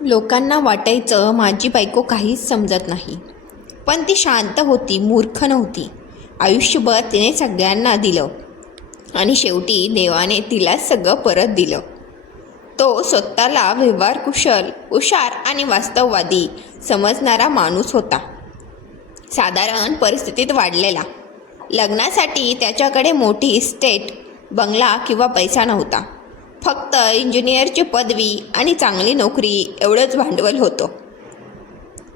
लोकांना वाटायचं माझी बायको काहीच समजत नाही, पण ती शांत होती, मूर्ख नव्हती. आयुष्यभर तिने सगळ्यांना दिलं आणि शेवटी देवाने तिला सगळं परत दिलं. तो स्वतःला व्यवहारकुशल, हुशार आणि वास्तववादी समजणारा माणूस होता. साधारण परिस्थितीत वाढलेला. लग्नासाठी त्याच्याकडे मोठी इस्टेट, बंगला किंवा पैसा नव्हता. फक्त इंजिनिअरची पदवी आणि चांगली नोकरी एवढंच भांडवल होतं.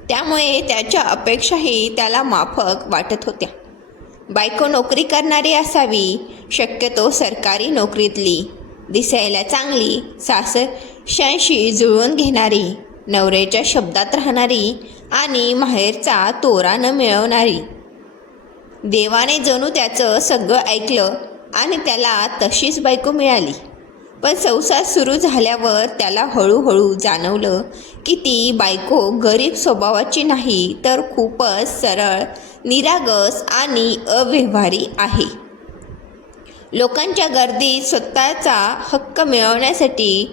त्यामुळे त्याच्या अपेक्षाही त्याला माफक वाटत होत्या. बायको नोकरी करणारी असावी, शक्यतो सरकारी नोकरीतली, दिसायला चांगली, सासरशांशी जुळवून घेणारी, नवऱ्याच्या शब्दात राहणारी आणि माहेरचा तोरा न मिळवणारी. देवाने जणू त्याचं सगळं ऐकलं आणि त्याला तशीच बायको मिळाली. पण संसार सुरू झाल्यावर त्याला हळूहळू जाणवलं की ती बायको गरीब स्वभावाची नाही, तर खूपच सरळ, निरागस आणि अव्यवहारी आहे. लोकांच्या गर्दीत स्वतःचा हक्क मिळवण्यासाठी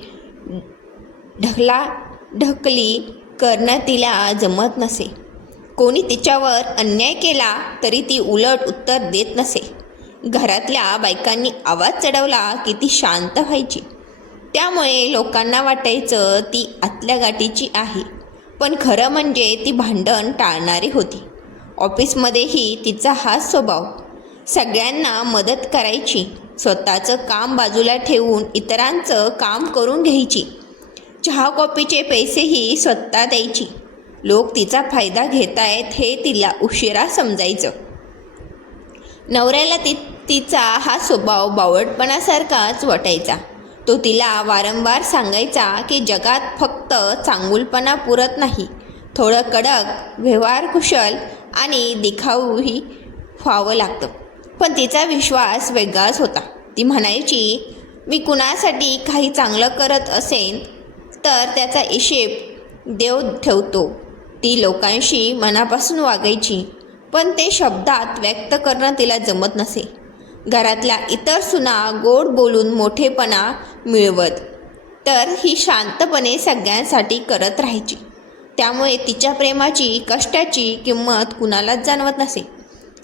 ढकलाढकली करणं तिला जमत नसे. कोणी तिच्यावर अन्याय केला तरी ती उलट उत्तर देत नसे. घरातल्या बायकांनी आवाज चढवला की ती शांत व्हायची. त्यामुळे लोकांना वाटायचं ती आतल्या गाठीची आहे, पण खरं म्हणजे ती भांडण टाळणारी होती. ऑफिसमध्येही तिचा हाच स्वभाव. सगळ्यांना मदत करायची, स्वतःचं काम बाजूला ठेवून इतरांचं काम करून घ्यायची. चहा कॉफीचे पैसेही स्वतः द्यायची. लोक तिचा फायदा घेतायत हे तिला उशिरा समजायचं. नवऱ्याला तिचा हा स्वभाव बावळटपणासारखाच वाटायचा. तो तिला वारंवार सांगायचा की जगात फक्त चांगुलपणा पुरत नाही, थोडं कडक, व्यवहारकुशल आणि दिखाऊही व्हावं लागतं. पण तिचा विश्वास वेगळाच होता. ती म्हणायची, मी कुणासाठी काही चांगलं करत असेन तर त्याचा हिशेब देव ठेवतो. ती लोकांशी मनापासून वागायची, पण ते शब्दात व्यक्त करणं तिला जमत नसे. घरातल्या इतर सुना गोड बोलून मोठेपणा मिळवत, तर ही शांतपणे सगळ्यांसाठी करत राहायची. त्यामुळे तिच्या प्रेमाची, कष्टाची किंमत कुणालाच जाणवत नसे.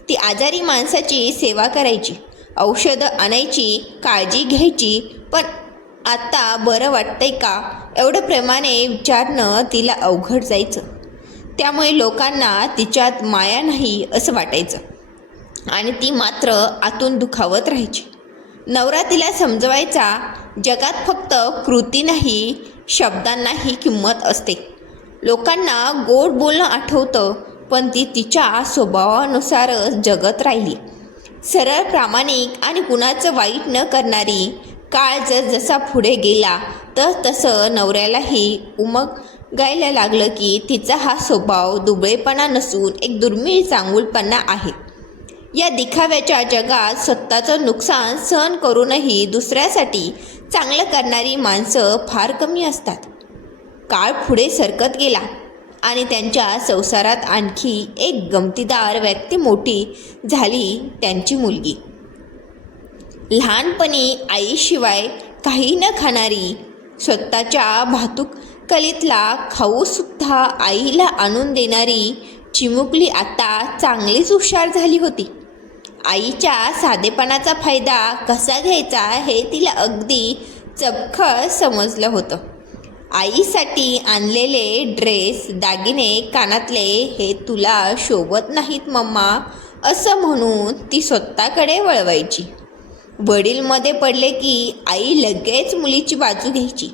ती आजारी माणसाची सेवा करायची, औषधं आणायची, काळजी घ्यायची. पण आता बरं वाटतंय का, एवढं प्रेमाने विचारणं तिला अवघड जायचं. त्यामुळे लोकांना तिच्यात माया नाही असं वाटायचं आणि ती मात्र आतून दुखावत राहायची. नवरा तिला समजवायचा, जगात फक्त कृती नाही, शब्दांनाही किंमत असते. लोकांना गोड बोलणं आठवतं, पण ती तिच्या स्वभावानुसारच जगत राहिली. सरळ, प्रामाणिक आणि कुणाचं वाईट न करणारी. काळ जसा पुढे गेला तसं नवऱ्यालाही उमगायला लागलं की तिचा हा स्वभाव दुबळेपणा नसून एक दुर्मिळ चांगुलपणा आहे. या दिखाव्याच्या जगात स्वतःचं नुकसान सहन करूनही दुसऱ्यासाठी चांगलं करणारी माणसं फार कमी असतात. काळ पुढे सरकत गेला आणि त्यांच्या संसारात आणखी एक गमतीदार व्यक्ती मोठी झाली, त्यांची मुलगी. लहानपणी आईशिवाय काही न खाणारी, स्वतःच्या भातुकलीतला खाऊसुद्धा आईला आणून देणारी चिमुकली आता चांगलीच हुशार झाली होती. आईच्या साधेपणाचा फायदा कसा घ्यायचा हे तिला अगदी चपखळ समजलं होतं. आईसाठी आणलेले ड्रेस, दागिने, कानातले हे तुला शोभत नाहीत मम्मा, असं म्हणून ती स्वतःकडे वळवायची. वडील मध्ये पडले की आई लगेच मुलीची बाजू घ्यायची.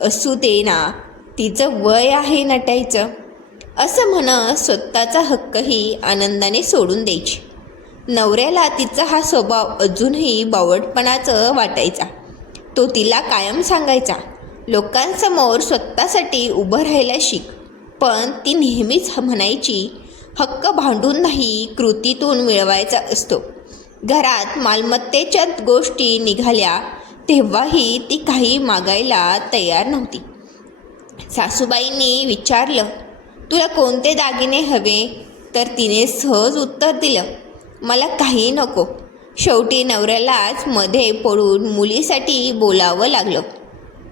असू दे ना, तिचं वय आहे नटायचं, असं म्हणत स्वतःचा हक्कही आनंदाने सोडून द्यायची. नवऱ्याला तिचा हा स्वभाव अजूनही बावळटपणाचं वाटायचा. तो तिला कायम सांगायचा, लोकांसमोर स्वतःसाठी उभं राहायला शिक. पण ती नेहमीच म्हणायची, हक्क भांडून नाही, कृतीतून मिळवायचा असतो. घरात मालमत्तेच्या गोष्टी निघाल्या तेव्हाही ती काही मागायला तयार नव्हती. सासूबाईंनी विचारलं, तुला कोणते दागिने हवे, तर तिने सहज उत्तर दिलं, मला काही नको. शेवटी नवऱ्यालाच मध्ये पडून मुलीसाठी बोलावं लागलं.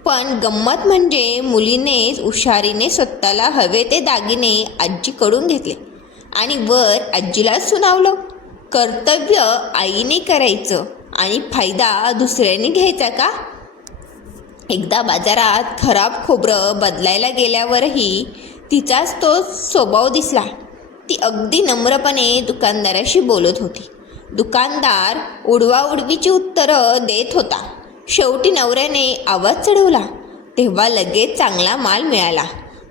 पण गंमत म्हणजे मुलीनेच हुशारीने स्वतःला हवे ते दागिने आजीकडून घेतले आणि वर आजीला सुनावलं, कर्तव्य आईने करायचं आणि फायदा दुसऱ्याने घ्यायचा का? एकदा बाजारात खराब खोबरं बदलायला गेल्यावरही तिचाच तो स्वभाव दिसला. ती अगदी नम्रपणे दुकानदाराशी बोलत होती. दुकानदार उडवाउडवीची उत्तरं देत होता. शेवटी नवऱ्याने आवाज चढवला तेव्हा लगेच चांगला माल मिळाला.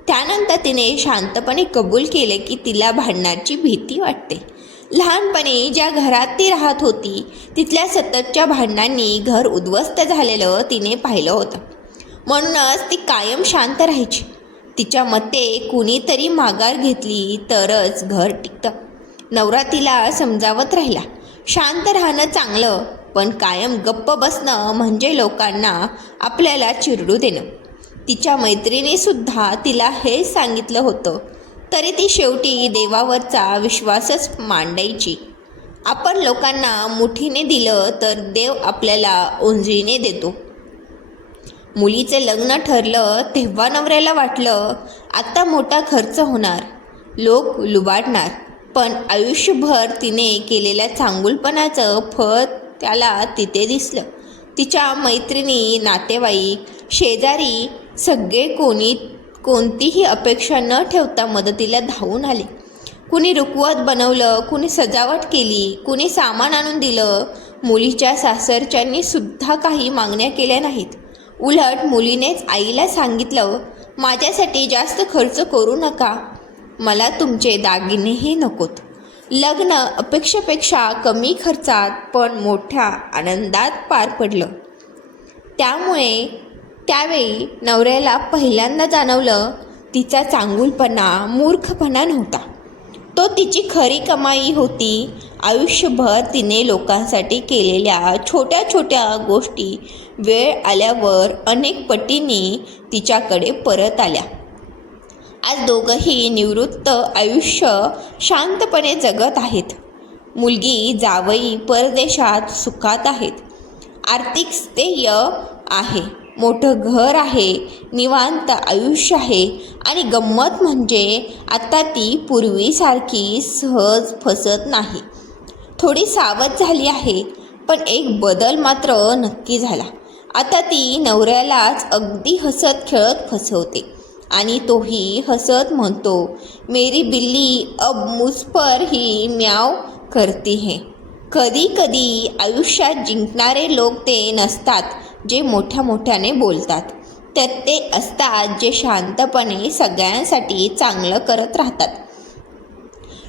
त्यानंतर तिने शांतपणे कबूल केले की तिला भांडणाची भीती वाटते. लहानपणी ज्या घरात ती राहत होती तिथल्या सततच्या भांडणांनी घर उद्ध्वस्त झालेलं तिने पाहिलं होतं. म्हणूनच ती कायम शांत राहायची. तिच्या मते कुणीतरी माघार घेतली तरच घर टिकतं. नवरा तिला समजावत राहिला, शांत राहणं चांगलं, पण कायम गप्प बसणं म्हणजे लोकांना आपल्याला चिरडू देणं. तिच्या मैत्रिणीसुद्धा तिला हेच सांगितलं होतं. तरी ती शेवटी देवावरचा विश्वासच मांडायची. आपण लोकांना मुठीने दिलं तर देव आपल्याला ओंजळीने देतो. मुलीचे लग्न ठरलं तेव्हा नवऱ्याला वाटलं आता मोठा खर्च होणार, लोक लुबाडणार. पण आयुष्यभर तिने केलेल्या चांगुलपणाचं फळ त्याला तिथे दिसलं. तिच्या मैत्रिणी, नातेवाईक, शेजारी सगळे कोणतीही अपेक्षा न ठेवता मदतीला धावून आले. कुणी रुखवत बनवलं, कुणी सजावट केली, कुणी सामान आणून दिलं. मुलीच्या सासरच्यांनी सुद्धा काही मागण्या केल्या नाहीत. उलट मुलीनेच आईला सांगितलं, माझ्यासाठी जास्त खर्च करू नका, मला तुमचे दागिनेही नकोत. लग्न अपेक्षेपेक्षा कमी खर्चात पण मोठ्या आनंदात पार पडलं. त्यामुळे त्यावेळी नवऱ्याला पहिल्यांदा जाणवलं तिचा चांगुलपणा मूर्खपणा नव्हता, तो तिची खरी कमाई होती. आयुष्यभर तिने लोकांसाठी केलेल्या छोट्या छोट्या गोष्टी वेळ आल्यावर अनेक पटींनी तिच्याकडे परत आल्या. आज दोघंही निवृत्त आयुष्य शांतपणे जगत आहेत. मुलगी जावई परदेशात सुखात आहेत. आर्थिक स्थैर्य आहे, मोठं घर आहे, निवांत आयुष्य आहे. आणि गंमत म्हणजे आता ती पूर्वीसारखी सहज फसत नाही. थोडी सावध झाली आहे, पण एक बदल मात्र नक्की झाला. आता ती नवऱ्यालाच अगदी हसत खेळत फसवते आणि तोही हसत म्हणतो, मेरी बिल्ली अब मुझ पर ही म्याव करती है. कधी कधी आयुष्यात जिंकणारे लोक ते नसतात जे मोठ्या मोठ्याने बोलतात, तर ते असतात जे शांतपणे सगळ्यांसाठी चांगलं करत राहतात.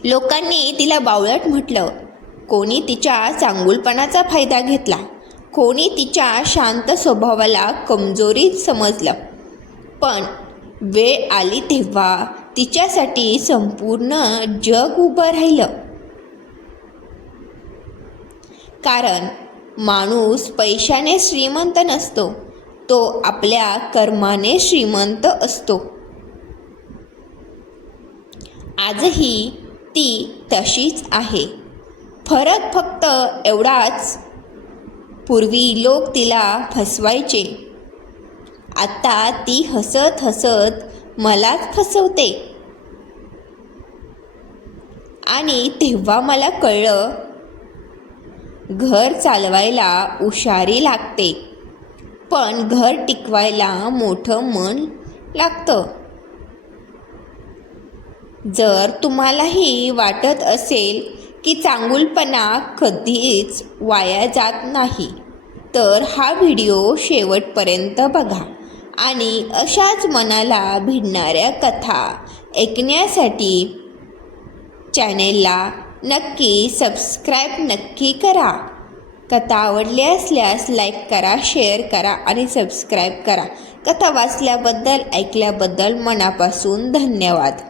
लोकांनी तिला बावळट म्हटलं, कोणी तिच्या चांगुलपणाचा फायदा घेतला, कोणी तिच्या शांत स्वभावाला कमजोरी समजलं. पण वेळ आली तेव्हा तिच्यासाठी संपूर्ण जग उभं राहिलं. कारण माणूस पैशाने श्रीमंत नसतो, तो आपल्या कर्माने श्रीमंत असतो. आजही ती तशीच आहे. फरक फक्त एवढाच, पूर्वी लोक तिला फसवायचे, आता ती हसत हसत मलाच फसवते. आणि तेव्हा मला कळलं, घर चालवायला हुशारी लागते, पण घर टिकवायला मोठं मन लागतं. जर तुम्हालाही वाटत असेल की चांगुलपणा कधीच वाया जात नाही, तर हा व्हिडिओ शेवटपर्यंत बघा आणि अशाच मनाला भिडणाऱ्या कथा ऐकण्यासाठी चॅनेलला नक्की सबस्क्राईब नक्की करा. कथा आवडली असल्यास लाईक करा, शेअर करा आणि सबस्क्राईब करा. कथा वाचल्याबद्दल, ऐकल्याबद्दल मनापासून धन्यवाद.